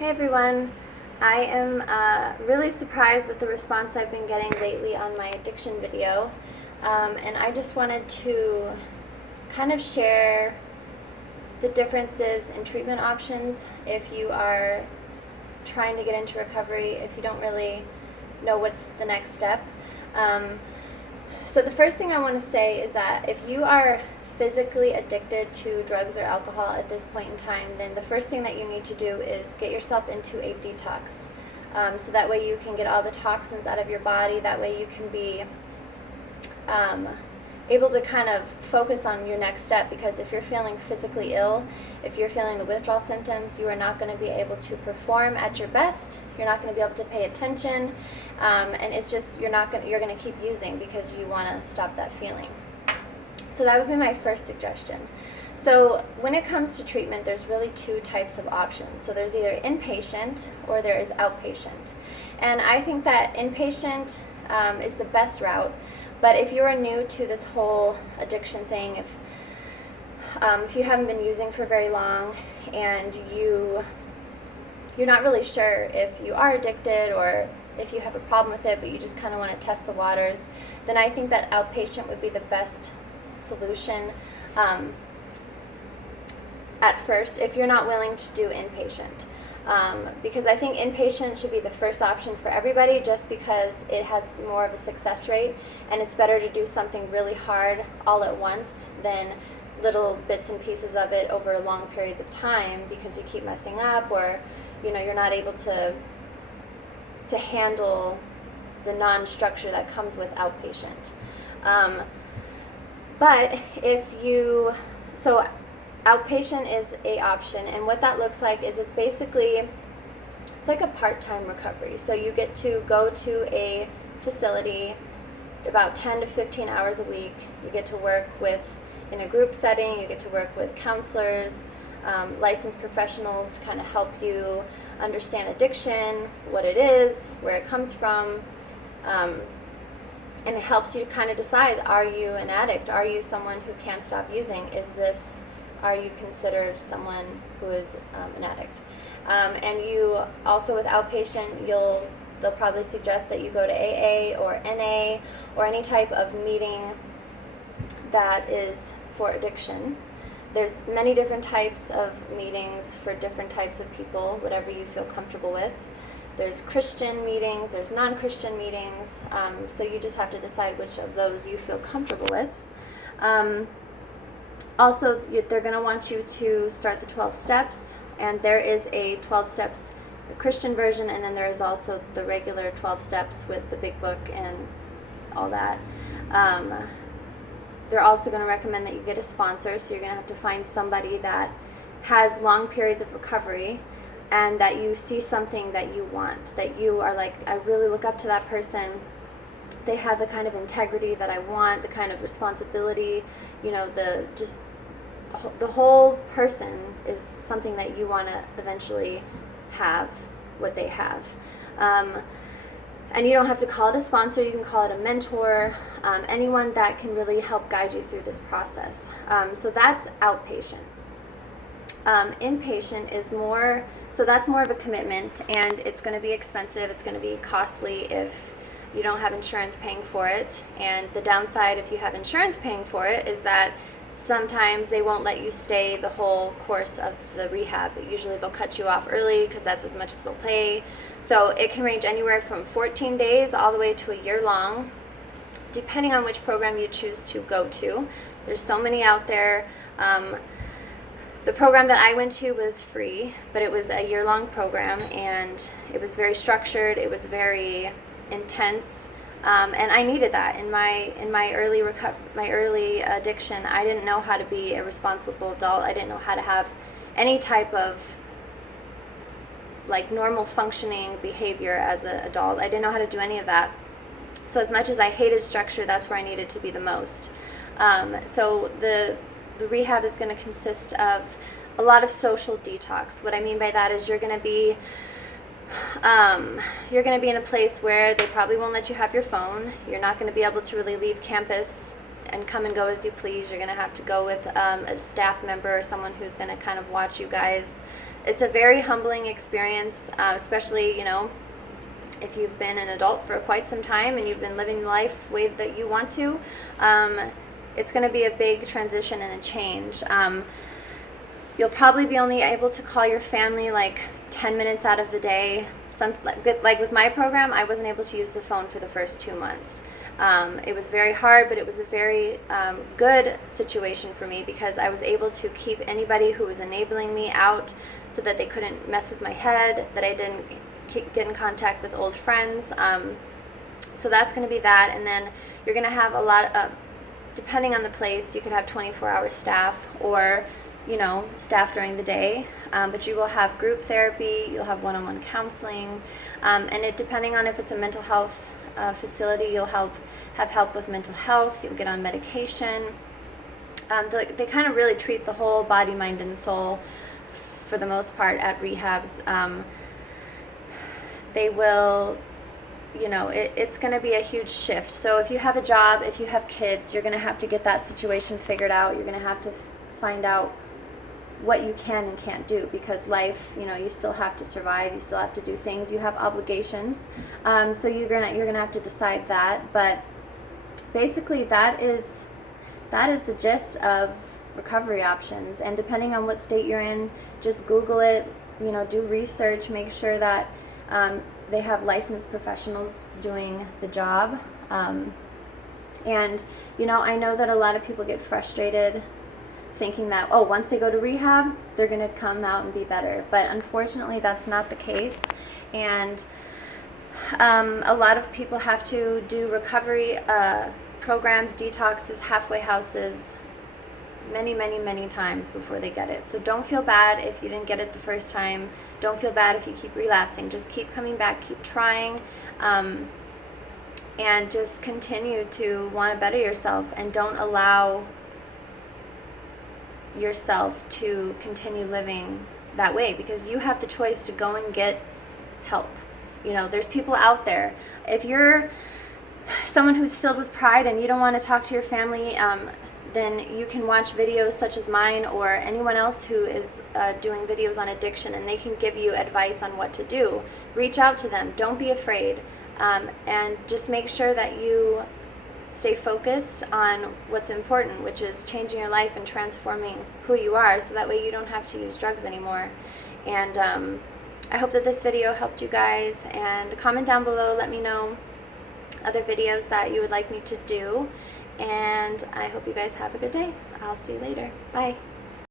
Hey everyone, I am really surprised with the response I've been getting lately on my addiction video, and I just wanted to kind of share the differences in treatment options if you are trying to get into recovery, if you don't really know what's the next step. So the first thing I want to say is that if you are physically addicted to drugs or alcohol at this point in time, then the first thing that you need to do is get yourself into a detox. So that way you can get all the toxins out of your body. That way you can be able to kind of focus on your next step, because if you're feeling physically ill, if you're feeling the withdrawal symptoms, you are not going to be able to perform at your best. You're not going to be able to pay attention, and it's just you're going to keep using because you want to stop that feeling. So that would be my first suggestion. So when it comes to treatment, there's really two types of options. So there's either inpatient or there is outpatient. And I think that inpatient is the best route. But if you are new to this whole addiction thing, if you haven't been using for very long and you're not really sure if you are addicted or if you have a problem with it, but you just kind of want to test the waters, then I think that outpatient would be the best solution at first if you're not willing to do inpatient. Because I think inpatient should be the first option for everybody, just because it has more of a success rate, and it's better to do something really hard all at once than little bits and pieces of it over long periods of time, because you keep messing up, or you're not able to handle the non-structure that comes with outpatient. But so outpatient is a option, and what that looks like is it's like a part-time recovery. So you get to go to a facility about 10 to 15 hours a week. You get to work in a group setting. You get to work with counselors, licensed professionals to kind of help you understand addiction, what it is, where it comes from, and it helps you kind of decide, are you an addict? Are you someone who can't stop using? Are you considered someone who is an addict? And you also, with outpatient, they'll probably suggest that you go to AA or NA or any type of meeting that is for addiction. There's many different types of meetings for different types of people, whatever you feel comfortable with. There's Christian meetings, there's non-Christian meetings, so you just have to decide which of those you feel comfortable with. Also, they're going to want you to start the 12 steps, and there is a 12 steps Christian version, and then there is also the regular 12 steps with the big book and all that. They're also going to recommend that you get a sponsor, so you're going to have to find somebody that has long periods of recovery and that you see something that you want, that you are like, I really look up to that person. They have the kind of integrity that I want, the kind of responsibility, the whole person is something that you want to eventually have what they have. And you don't have to call it a sponsor, you can call it a mentor, anyone that can really help guide you through this process. So that's outpatient. Inpatient is that's more of a commitment, and it's going to be expensive, it's going to be costly if you don't have insurance paying for it. And the downside if you have insurance paying for it is that sometimes they won't let you stay the whole course of the rehab. Usually they'll cut you off early because that's as much as they'll pay. So it can range anywhere from 14 days all the way to a year long, depending on which program you choose to go to. There's so many out there. The program that I went to was free, but it was a year-long program, and it was very structured, it was very intense, and I needed that in my early addiction. I didn't know how to be a responsible adult. I didn't know how to have any type of like normal functioning behavior as an adult. I didn't know how to do any of that. So as much as I hated structure, that's where I needed to be the most. So the rehab is going to consist of a lot of social detox. What I mean by that is you're going to be in a place where they probably won't let you have your phone. You're not going to be able to really leave campus and come and go as you please. You're going to have to go with a staff member or someone who's going to kind of watch you guys. It's a very humbling experience, especially, you know, if you've been an adult for quite some time and you've been living life the way that you want to. It's going to be a big transition and a change. You'll probably be only able to call your family like 10 minutes out of the day. Like with my program, I wasn't able to use the phone for the first 2 months. It was very hard, but it was a very good situation for me because I was able to keep anybody who was enabling me out so that they couldn't mess with my head, that I didn't get in contact with old friends. So that's going to be that. And then you're going to have a lot of, depending on the place, you could have 24-hour staff or, you know, staff during the day, but you will have group therapy, you'll have one-on-one counseling, and it, depending on if it's a mental health facility, you'll have help with mental health, you'll get on medication. They kind of really treat the whole body, mind, and soul for the most part at rehabs. They will, you know, it's going to be a huge shift. So if you have a job, if you have kids, you're going to have to get that situation figured out. You're going to have to find out what you can and can't do, because life, you know, you still have to survive, you still have to do things, you have obligations, so you're gonna have to decide that. But basically that is the gist of recovery options, and depending on what state you're in, just Google it, you know, do research, make sure that they have licensed professionals doing the job. And you know, I know that a lot of people get frustrated thinking that, oh, once they go to rehab, they're going to come out and be better. But unfortunately, that's not the case. And a lot of people have to do recovery programs, detoxes, halfway houses, many times before they get it. So don't feel bad if you didn't get it the first time. Don't feel bad if you keep relapsing. Just keep coming back, keep trying, and just continue to want to better yourself, and don't allow yourself to continue living that way, because you have the choice to go and get help. You know, there's people out there. If you're someone who's filled with pride and you don't want to talk to your family, then you can watch videos such as mine or anyone else who is doing videos on addiction, and they can give you advice on what to do. Reach out to them. Don't be afraid, and just make sure that you stay focused on what's important, which is changing your life and transforming who you are, so that way you don't have to use drugs anymore. And I hope that this video helped you guys, and comment down below, let me know other videos that you would like me to do, and I hope you guys have a good day. I'll see you later. Bye.